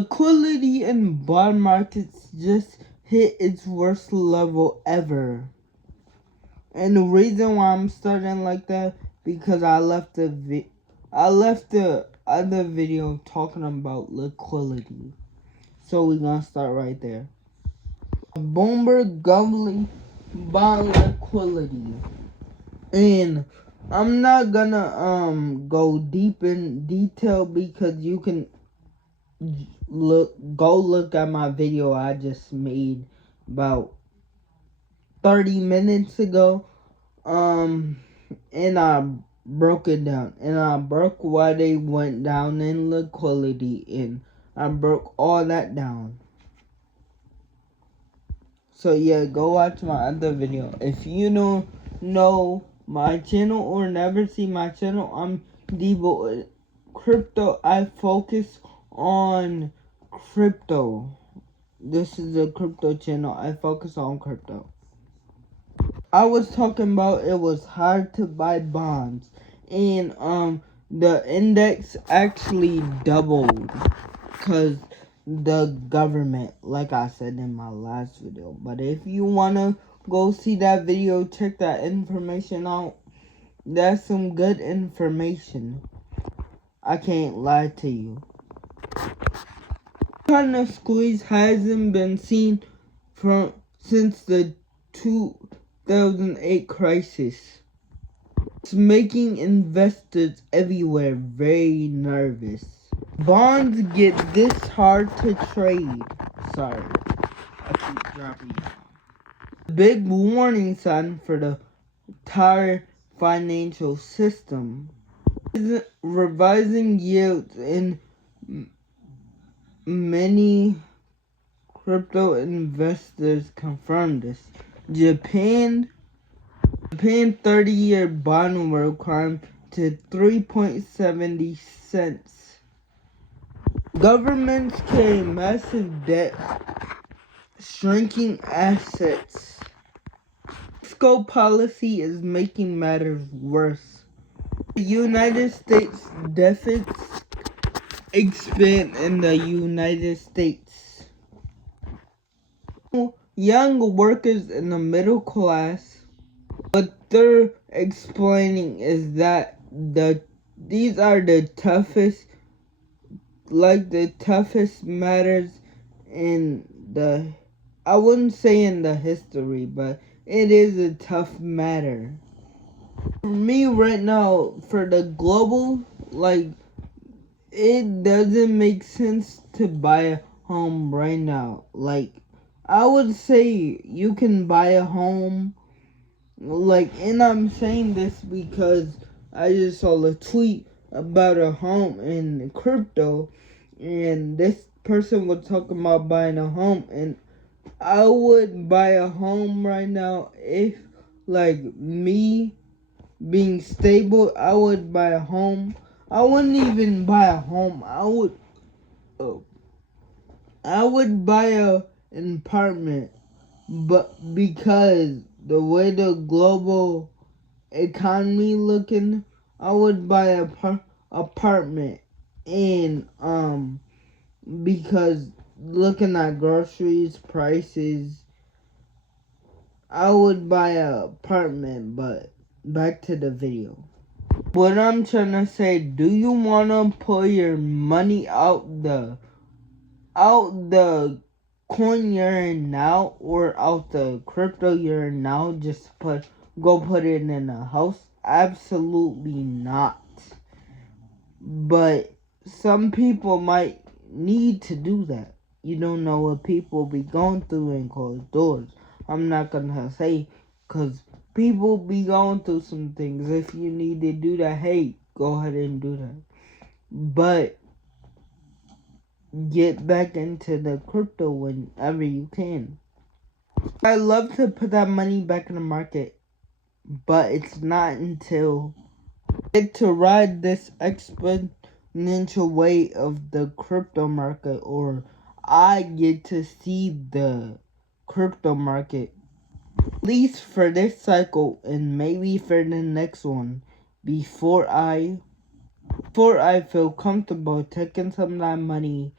Liquidity in bond markets just hit its worst level ever. And the reason why I'm starting like that, because I left the other video talking about liquidity. So we're gonna start right there. Bloomberg governing bond liquidity. And I'm not gonna go deep in detail because you can go look at my video I just made about 30 minutes ago. And I broke it down. And I broke why they went down in liquidity. And I broke all that down. So yeah, go watch my other video. If you don't know my channel or never see my channel, I'm Devo Crypto. I focus on crypto. This is a crypto channel. I focus on crypto. I was talking about it was hard to buy bonds, and the index actually doubled because the government, like I said in my last video. But if you wanna go see that video, check that information out. That's some good information. I can't lie to you. Kind of squeeze hasn't been seen since the 2008 crisis. It's making investors everywhere very nervous. Bonds get this hard to trade. Sorry, I keep dropping it. Big warning sign for the entire financial system. Revising yields in many crypto investors confirm this. Japan 30-year bond will climb to 3.70 cents. Governments carry massive debt, shrinking assets. Fiscal policy is making matters worse. The United States deficits expand in the United States. Young workers in the middle class. What they're explaining is that these are the toughest matters in the, I wouldn't say in the history, but it is a tough matter. For me right now, for the global, it doesn't make sense to buy a home right now. I would say you can buy a home, and I'm saying this because I just saw a tweet about a home in crypto, and this person was talking about buying a home, and I would buy a home right now if, me being stable, I would buy a home. I wouldn't even buy a home. I would buy an apartment, but because the way the global economy looking, I would buy a apartment, and because looking at groceries prices, I would buy an apartment. But back to the video. What I'm trying to say, do you wanna pull your money out the coin you're in now, or out the crypto you're in now? Just go put it in a house? Absolutely not. But some people might need to do that. You don't know what people be going through in closed doors. I'm not gonna say, cause people be going through some things. If you need to do that, hey, go ahead and do that. But get back into the crypto whenever you can. I love to put that money back in the market, but it's not until I get to ride this exponential way of the crypto market, or I get to see the crypto market, at least for this cycle and maybe for the next one, before I feel comfortable taking some of that money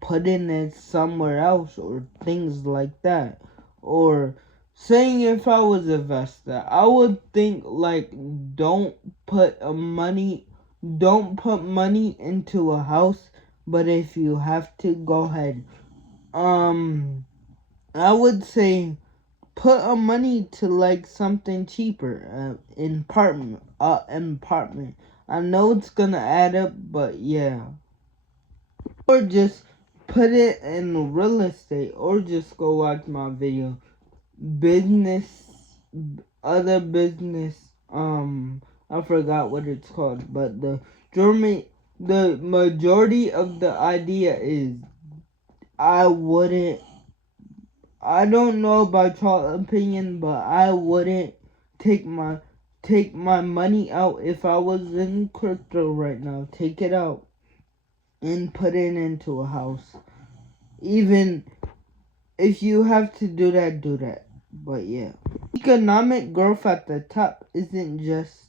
putting it somewhere else or things like that. Or saying if I was a investor, I would think like don't put money into a house, but if you have to, go ahead. I would say put money to like something cheaper, apartment. I know it's gonna add up, but yeah. Or just put it in real estate, or just go watch my video. Other business, I forgot what it's called, but the majority of the idea is I don't know about your opinion, but I wouldn't take my money out if I was in crypto right now. Take it out and put it into a house. Even if you have to do that, do that. But yeah, economic growth at the top isn't just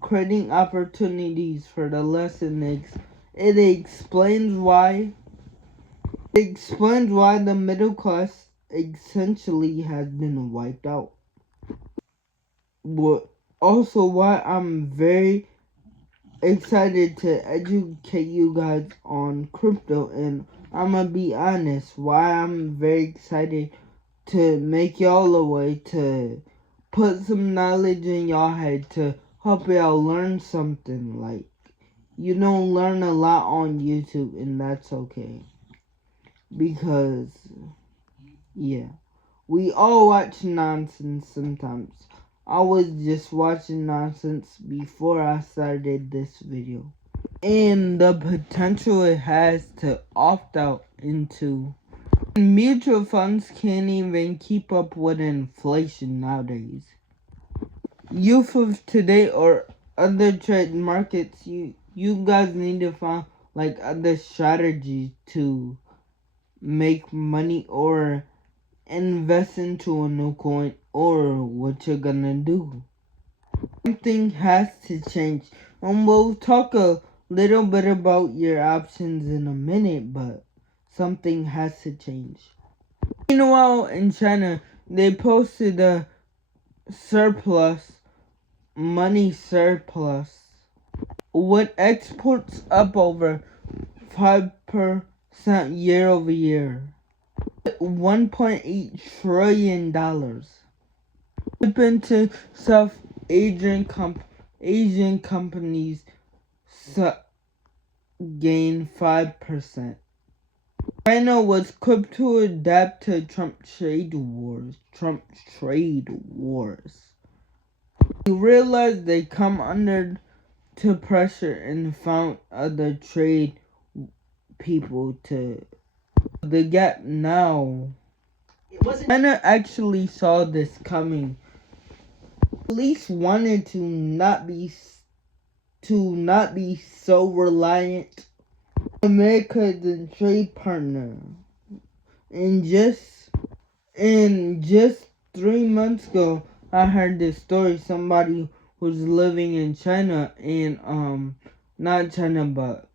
creating opportunities for the lesson. It explains why the middle class essentially has been wiped out. But also why I'm very excited to educate you guys on crypto, and I'm gonna be honest why I'm very excited to make y'all a way to put some knowledge in y'all head to help y'all learn something. Like, you don't learn a lot on YouTube, and that's okay. Because, yeah, we all watch nonsense sometimes. I was just watching nonsense before I started this video. And the potential it has to opt out into. Mutual funds can't even keep up with inflation nowadays. Youth of today or other trade markets, you guys need to find like other strategies to make money or invest into a new coin or what you're gonna do. Something has to change. And we'll talk a little bit about your options in a minute, but something has to change. Meanwhile, in China, they posted a money surplus, with exports up over 5% year over year. $1.8 trillion. Shipping to South Asian companies gained 5%. China was quick to adapt to Trump's trade wars. They realized they come under to pressure and found other trade people to the gap now. China actually saw this coming. At least wanted to not be so reliant on America as a trade partner. And just 3 months ago, I heard this story. Somebody was living in China, and not China, but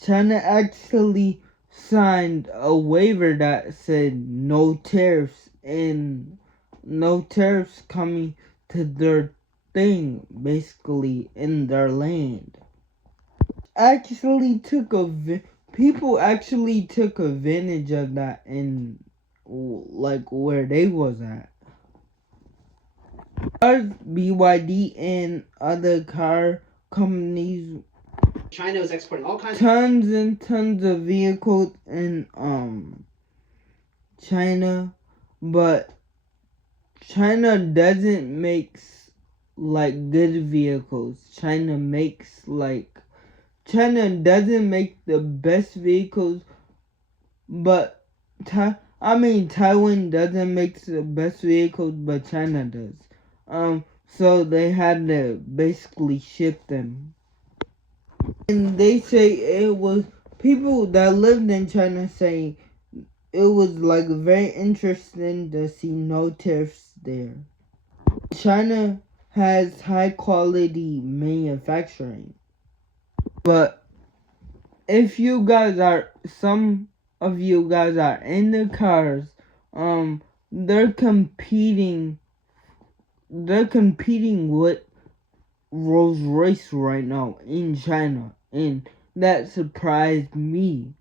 China actually signed a waiver that said no tariffs coming to their thing, basically in their land. People actually took advantage of that in like where they was at. BYD and other car companies. China is exporting all kinds tons and tons of vehicles in China, but China doesn't make like good vehicles. China doesn't make the best vehicles, but Taiwan doesn't make the best vehicles, but China does. So they had to basically ship them. And they say it was people that lived in China saying it was like very interesting to see no tariffs there. China has high quality manufacturing, but if you guys are, some of you guys are in the cars, they're competing with Rolls Royce right now in China, and that surprised me.